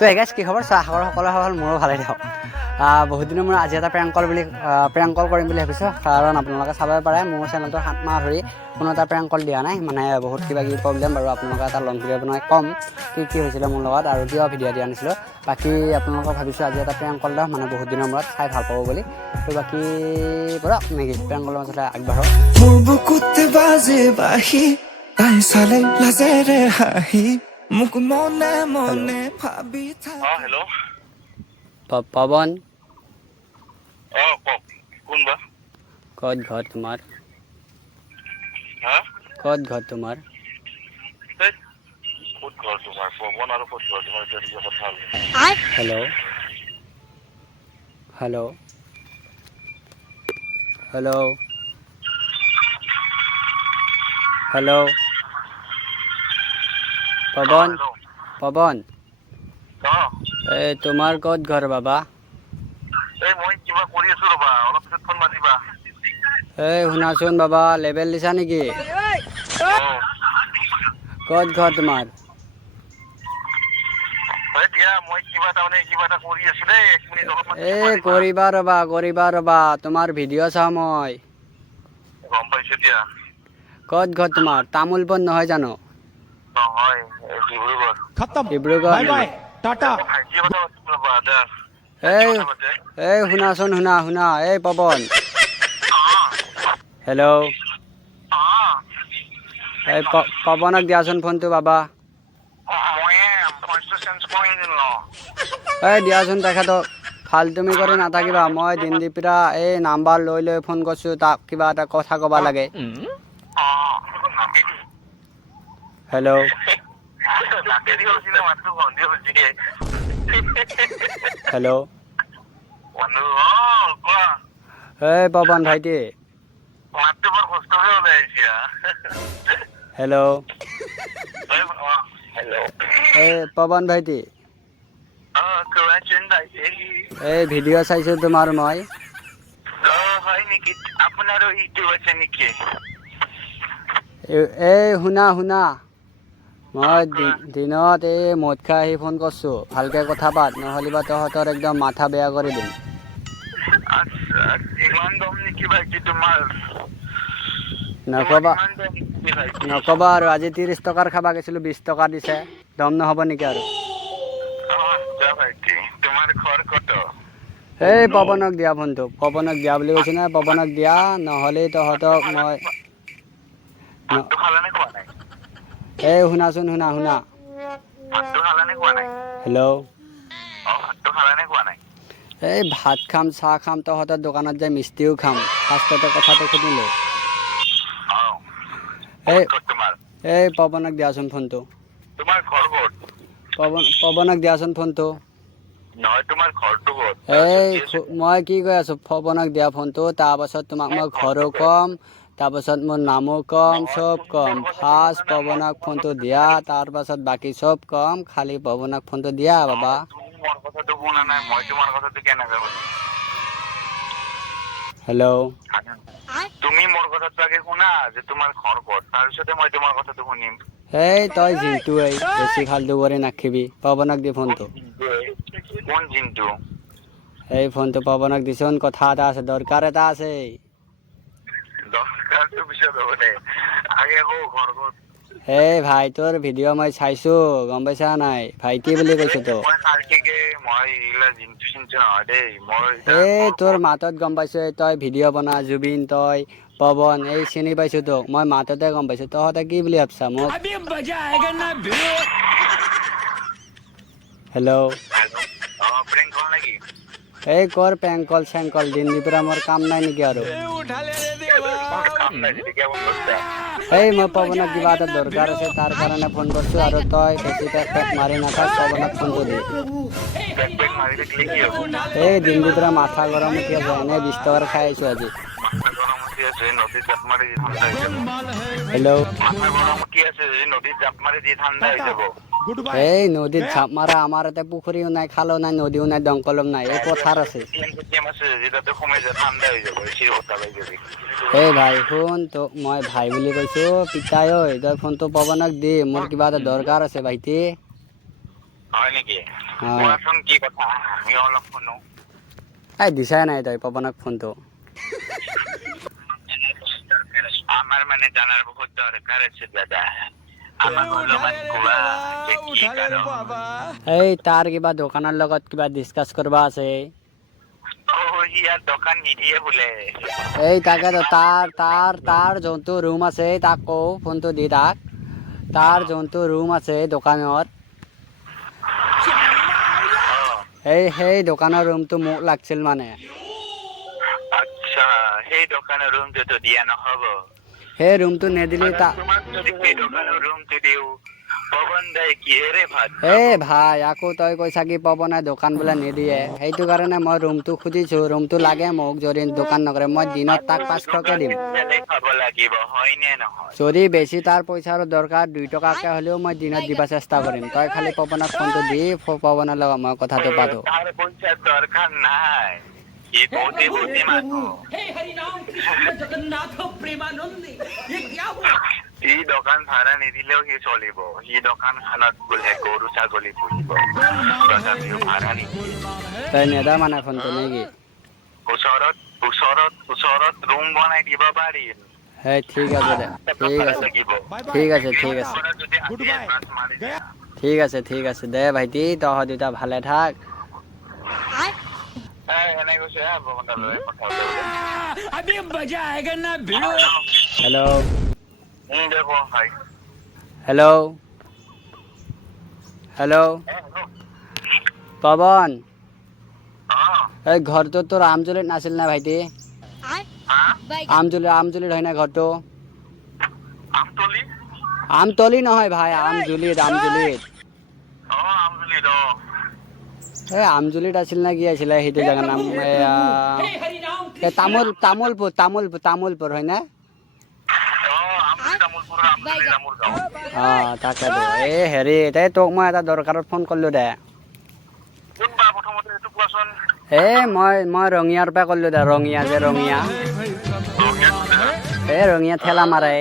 তো এগাইছ কি খবৰ? চোৱা কৰোঁ সকলোৰে ভালো, মোৰো ভালেই দিয়ক। বহুত দিনৰ মূৰত আজি এটা প্ৰেংক কল বুলি প্ৰেংক কল কৰিম বুলি ভাবিছোঁ। কাৰণ আপোনালোকে চাব পাৰে, মোৰ চেনেলটো সাত মাহ ধৰি কোনো এটা প্ৰেংক কল দিয়া নাই। মানে বহুত কিবা কিবি প্ৰব্লেম বাৰু আপোনালোকে এটা লং ভিডিঅ' বনাই কম, কি কি হৈছিলে মোৰ লগত, আৰু কিয় ভিডিঅ' দিয়া নাছিলোঁ। বাকী আপোনালোকক ভাবিছোঁ আজি এটা প্ৰেংক কল দিওঁ মানে বহুত দিনৰ মূৰত চাই ভালো পাব বুলি। তো বাকী বৰক নেকি প্ৰেংক মাজতে আগবাঢ়ো মোৰ বুকুত বাজে বাহি, তাই চালে মোক মনে মনে ভাবি থাক অ হেল্ল' প- পৱন অ কওক কোন বা ক'ত ঘৰ তোমাৰ হা ক'ত ঘৰ তোমাৰ এই, ক'ত ঘৰ তোমাৰ পৱন আৰু ক'ত ঘৰ তোমাৰ এতিয়া নিজৰ কথা হ'ল hello' hello' hello' hello' hello' Pawan অ এই তোমাৰ ক'ত ঘৰ বাবা? এই শুনাচোন বাবা লেবেল দিছা নেকি? ক'ত ঘৰ তোমাৰ? এই মাৰিবা। কৰিবা ৰ'বা কৰিবা ৰ'বা তোমাৰ ভিডিঅ' চাওঁ মই। গম ক'ত ঘৰ তোমাৰ? তামোল তামোলপন নহয় জানো? খতম শুনাচোন শুনা শুনা এই পৱন হেল্ল' এই পৱনক দিয়াচোন ফোনটো বাবা এই দিয়াচোন তেখেতক ফালতুমি কৰি নাথাকিবা মই দিনদীপিৰা এই নাম্বাৰ লৈ লৈ ফোন কৰিছোঁ তাক কিবা এটা কথা ক'ব লাগে অ কোৱা এই পৱন ভাইটি হেল্ল' এই পৱন ভাইটি এই ভিডিঅ' চাইছোঁ তোমাৰ মই? হয় নেকি আপোনাৰো ইটো আছে নেকি? এই শুনা শুনা। মই দিনত এই মদ খাই আহি ফোন কৰিছোঁ। ভালকৈ কথা পাত নহ'লে বা তহঁতৰ একদম মাথা বেয়া কৰি দিম। আচ্ছা নক'বা নক'বা আৰু আজি ত্ৰিছ টকাৰ খাবা গৈছিলোঁ বিছ টকা দিছে। দম নহ'ব নেকি আৰু? ক'ত? এই পৱনক দিয়া ফোনটো পৱনক দিয়া বুলি কৈছোঁ নহয় পৱনক দিয়া নহ'লে তহঁতক মই খোৱা শুনাচোন শুনা শুনা। হেল্ল' এই ভাত খাম চাহ খাম তহঁতৰ দোকানত যাই মিষ্টিও খাম। ফাৰ্ষ্টতে কথাটো অ এই এই পৱনক দিয়াচোন ফোনটো। পৱন পৱনক দিয়াচোন ফোনটো। এই মই কি কৈ আছোঁ পৱনক দিয়া ফোনটো তাৰপাছত তোমাক মই ঘৰো ক'ম। তাৰপাছত মোৰ নামো ক'ম চব ক'ম। ফাৰ্ষ্ট পৱনক ফোনটো দিয়া তাৰপাছত বাকী চব ক'ম খালি পৱনক ফোনটো দিয়া বাবা। হেল্ল' তুমি মোৰ কথাটো আগে শুনা যে তোমাৰ ঘৰ ক'ত? তাৰপিছতে মই তোমাৰ কথাটো শুনিম। এই তই জিন্তু এই বেছি ফাল্টু কৰি নাখিবি। পৱনক দি ফোনটো। কোন জিন্তু এই ফোনটো পৱনক দিছোন কথা এটা আছে দৰকাৰ এটা আছে। হে ভাই তোর ভিডিঅ' মই চাইছো গম পাইছা নাই? ভাইটি বুলি কৈছো তো? হে তোৰ মাতত গম পাইছো তই ভিডিঅ' বনা জুবিন তই পৱন এই চিনি পাইছো তোক মই মাততে গম পাইছো তহঁতে কি বুলি ভাবছা মোক? হেল্ল' এই কৰ পেংকল চেংকল দিন দিপুৰা মোৰ কাম নাই নেকি আৰু? এই মই পৱনক কিবা এটা দৰকাৰ আছে তাৰ কাৰণে ফোন কৰিছোঁ আৰু তই বেছি পেক মাৰি নাথাক পৱনক ফোন কৰি এই দিন ভিতৰত মাথা গৰম উঠি আছে এনে বিছ টকাৰ খাই আহিছোঁ আজি হেল্ল' মাথা গৰম উঠি আছে নদীত জাপ মাৰি দি ঠাণ্ডা হৈ যাব। এই নদীত ঝাপ মাৰা আমাৰ ইয়াতে পুখুৰীও নাই খালো নাই নদীও নাই দংকলম নাই এই পথাৰ আছে। এই ভাই শুন তোক মই ভাই বুলি কৈছোঁ পিতাই ঐ তই ফোনটো পৱনক দি মোৰ কিবা এটা দৰকাৰ আছে ভাইটি। এই দিছাই নাই তই পৱনক ফোনটো। আমাৰ মানে জানাৰ বহুত দৰকাৰ আছে দাদা। এই তাৰ কিবা দোকানৰ লগত কিবা ডিছকাছ কৰবা আছে? এই তাকেতো তাৰ তাৰ তাৰ যোনটো ৰুম আছে তাক কওঁ ফোনটো দি তাক। তাৰ যোনটো ৰুম আছে দোকানত। এই সেই দোকানৰ ৰুমটো মোক লাগছিল মানে। আচ্ছা সেই দোকানৰ ৰুমটোতো দিয়া নহ'ব। দিওঁ পৱন দাই কিহেৰে ভাত এই ভাই, আকৌ তই কৈছা কি পৱনে দোকান বোলে নিদিয়ে। সেইটো কাৰণে মই ৰুমটো খুজিছোঁ ৰুমটো লাগে মোক, যদি দোকান নকৰে, মই দিনত তাক পাঁচশকে দিম। যদি বেছি তাৰ পইচাৰ দৰকাৰ, দুই টকাকে হ'লেও মই দিনত দিব চেষ্টা কৰিম। তই খালি পৱনক ফোনটো দি পৱনৰ লগত মই কথাটো পাতোঁ। তাৰ পইচাৰ দৰকাৰ নাই সি বহুতে বহুতে মানুহ हे हरि नाम कृष्ण जगन्नाथ प्रेमानंदी ये क्या हुआ সি দোকান ভাড়া নিদিলেও সি চলিব সি দোকানখনত বোলে গৰু ছাগলী পুহিব তথাপিও ভাড়া নিদিয়ে তই নেদা মানে ফোনটো নেকি ওচৰত ওচৰত ওচৰত ৰুম বনাই দিব পাৰিম সেই ঠিক আছে দে ঠিক ভাড়া আছে লাগিব ঠিক আছে ঠিক আছে ঘৰত যদি Good আজি bye. এডভান্স মাৰি দিয়া, ঠিক আছে ঠিক আছে দে ভাইটি তহঁত দুটা ভালে থাক अभी मजा आएगा ना भिड़ो হেল্ল' উম, দে ক, ভাই। হেল্ল' হেল্ল' পৱন অ, এই ঘৰটো তোৰ আমজুলিত নাছিল নে ভাইটি হা? আমজুলি আমজুলিত হয় না ঘৰটো আমতলি? আমতলি নহয় ভাই আমজুলিত আমজুলিত এ আমজুলিত আছিল না, কি আছিল? সেইটো জেগাৰ নাম তামোল, তামোলপুৰ তামোলপুৰ তামোলপুৰ হয় না অঁ তাকেতো এই হেৰি তাই তোক মই এটা দৰকাৰত ফোন কৰিলোঁ দে। এই মই মই ৰঙিয়াৰ পৰা কৰিলোঁ দে, ৰঙিয়া যে, ৰঙিয়া। এই ৰঙিয়া ঠেলা মাৰে।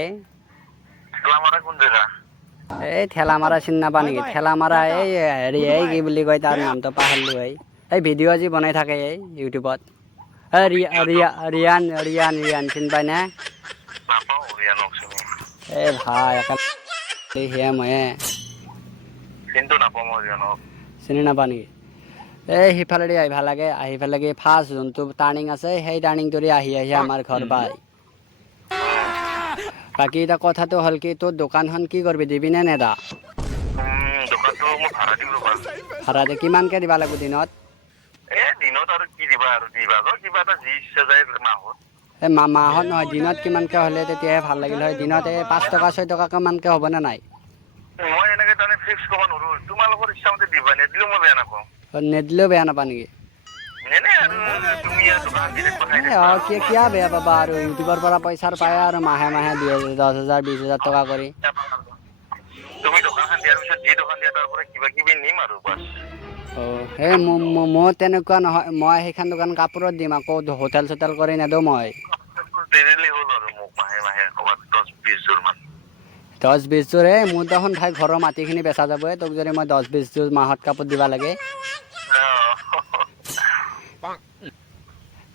এই ঠেলা মাৰা চিনি নাপা নেকি ঠেলা মাৰা এই হেৰি এই কি বুলি কয় তাৰ নামটো? পাহৰিলোঁ এই। এই ভিডিঅ' যি বনাই থাকে এই ইউটিউবত। এই ৰিয়া ৰিয়া ৰিয়ান ৰিয়ান ৰিয়ান চিনি পাই নে? এই ভাই একে সেয়া ময়ে চিনি নাপা নেকি? এই সিফালেদি আহিব লাগে আহি পেলাই কি ফাৰ্ষ্ট যোনটো টাৰ্ণিং আছে সেই টাৰ্ণিংটোৰে আহি আহি আমাৰ ঘৰ পায়। বাকী এতিয়া কথাটো হ'ল কি তোৰ দোকানখন কি কৰিবি দিবি নে নেদা? উম, দোকানটো মই ভাড়া দিম ভাড়াতে কিমানকৈ দিব লাগিব দিনত? এটা মাহত। নহয় দিনত কিমানকৈ হ'লে তেতিয়াহে ভালো লাগিল হয়। দিনত এই পাঁচ টকা ছয় টকামানকৈ হ'বনে নাই? মই এনেকে তাৰমানে ফিক্স ক'ব নোৱাৰো। তোমালোকৰ ইচ্ছামতে দিবা নিদিলেও বেয়া নাপাওঁ। নেদিলেও বেয়া নাপা নেকি? দোকান কি কিয় বেয়া পাবা আৰু? ইউটিউবৰ পৰা পইচাৰ পায় আৰু মাহে হাজাৰ দহ হাজাৰ বিছ হাজাৰ টকা কৰি। তুমি দোকানখন দিয়াৰ পিছত যি দোকান দিয়া তাৰ পৰা কিবা কিবি নিম মোৰ- মোৰ মোৰ তেনেকুৱা নহয় মই সেইখন দোকান কাপোৰত দিম আকৌ হোটেল চোটেল কৰি নেদো মই। দিলে হ'ল আৰু মোক মাহে মাহে ক'ৰবাত দহ মান। বিছ এই মোৰ দেখোন ভাই ঘৰৰ মাটিখিনি বেচা যাবই তোক যদি মই দহ বিছ মাহত কাপোৰ দিব লাগে।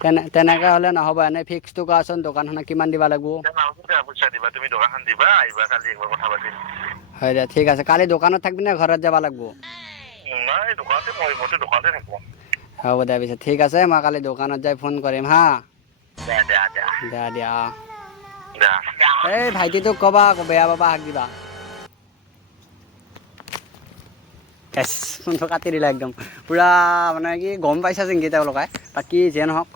তেনে তেনেকৈ হ'লে নহ'ব এনেই ফিক্সটো কোৱাচোন দোকানখনত কিমান দিব লাগিব হয় দে ঠিক আছে কালি দোকানত থাকিবি নে ঘৰত যাব লাগিব হ'ব দে পিছে ঠিক আছে মই কালি দোকানত যাই ফোন কৰিম হা দিয়া দিয়া এই ভাইটিটোক ক'বা বেয়া পাবা হাক দিবা কাটি দিলে একদম। পূৰা মানে কি গম পাইছা যেনেকি তেওঁলোকে বাকী যিয়ে নহওক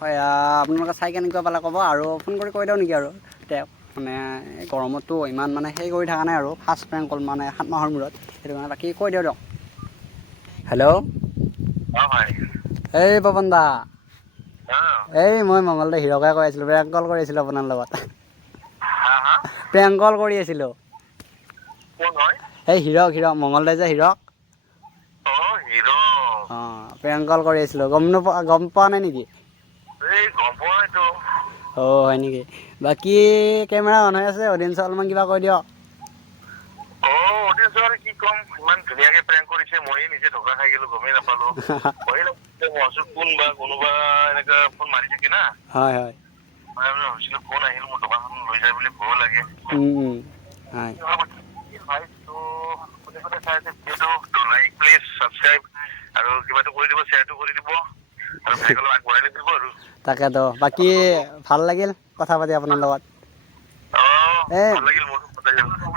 আপোনালোকে চাই কেনেকুৱা পালে ক'ব আৰু ফোন কৰি কৈ দিওঁ নেকি আৰু। তেওঁক মানে এই গৰমততো ইমান মানে হেৰি কৰি থকা নাই আৰু। ফাৰ্ষ্ট প্ৰেংক কল মানে সাত মাহৰ মূৰত। সেইটো কাৰণে বাকী কৈ দিওঁ দিয়ক। হেল্ল' এই পৱন দা। এই মই মংগলদৈ হিৰকে কৈ আছিলোঁ। প্ৰেংক কল কৰি আছিলোঁ আপোনাৰ লগত। প্ৰেংক কল কৰি আছিলোঁ। এই হিৰক হিৰক। মংগলদৈ যে হিৰক। প্ৰেংক কল কৰি আছিলোঁ গম নোপোৱা গম পোৱা নাই নেকি? অঁ হয় নেকি? বাকী কেমেৰা অন হৈ আছে অডিয়েঞ্চ অলপমান কিবা কৈ দিয়ক। কি ক'ম ইমান ধুনীয়াকে প্ৰেংক কৰিছে মই নিজে ঢকা খাই গলো গমেই নাপালো। ভয়ে লাগিছে মই ভাবিছো কোন বা কোনোবা এনেকা ফোন মাৰি থাকে না। হয় হয়। মই ভাবিছিলো কোন আহিল মোৰ দোকানখন লৈ যায় বুলি ভয় লাগে। উম, উম, হয়। লাইক প্লিজ ছাবস্ক্ৰাইব দিব শ্বেয়াৰটো কৰি দিব আৰু ভাইকলক আগবঢ়াই লৈ দিব আৰু। তাকেতো বাকী ভালো লাগিল কথা পাতি আপোনাৰ লগত।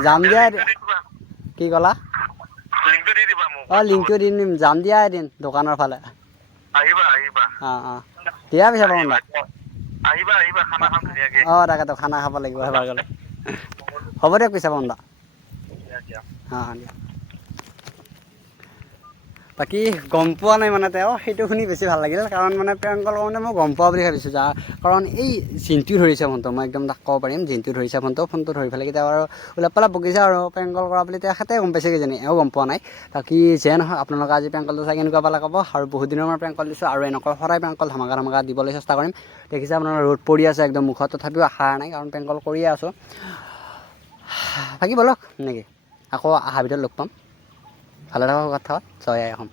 যাম দিয়া। কি ক'লা? অঁ লিংকটো দি দিম। যাম দিয়া এদিন দোকানৰ ফালে। অঁ অঁ। দিয়া পিছে অঁ তাকেতো খানা খাব লাগিব এবাৰ গ'লে। হ'ব দিয়ক পিছে। অঁ অঁ দিয়া। বাকী গম পোৱা নাই মানে তেওঁ, সেইটো শুনি বেছি ভালো লাগিল। কাৰণ মানে প্ৰিয়ংকৰ মানে মই গম পোৱা বুলি ভাবিছোঁ যা কাৰণ এই জিন্তু ধৰিছে ফোনটো, মই একদম তাক ক'ব পাৰিম জিন্তু ধৰিছে ফোনটো ফোনটো ধৰি পেলাই কেতিয়াবা আৰু ওলাই পেলাই বকিছে আৰু প্ৰিয়ংকল কৰা বুলি তেখেতে গম পাইছে কিজানি, এওঁ গম পোৱা নাই। বাকী যে নহয়, আপোনালোকে আজি প্ৰিয়ংকলটো চাই কেনেকুৱা পালে ক'ব। আৰু বহুত দিনৰ মই প্ৰিয়ংকল দিছোঁ, আৰু এনেকুৱা সদায় প্ৰিয়ংকল ধামাকা ধামাকা দিবলৈ চেষ্টা কৰিম। দেখিছে আপোনাৰ ৰ'দ পৰি আছে একদম মুখত, তথাপিও আশা নাই, কাৰণ প্ৰিয়ংকল কৰিয়ে আছোঁ। বাকী ব'লক নেকি আকৌ অহা ভিতৰত লগ পাম। ভালে থাকক কথা চয় অসম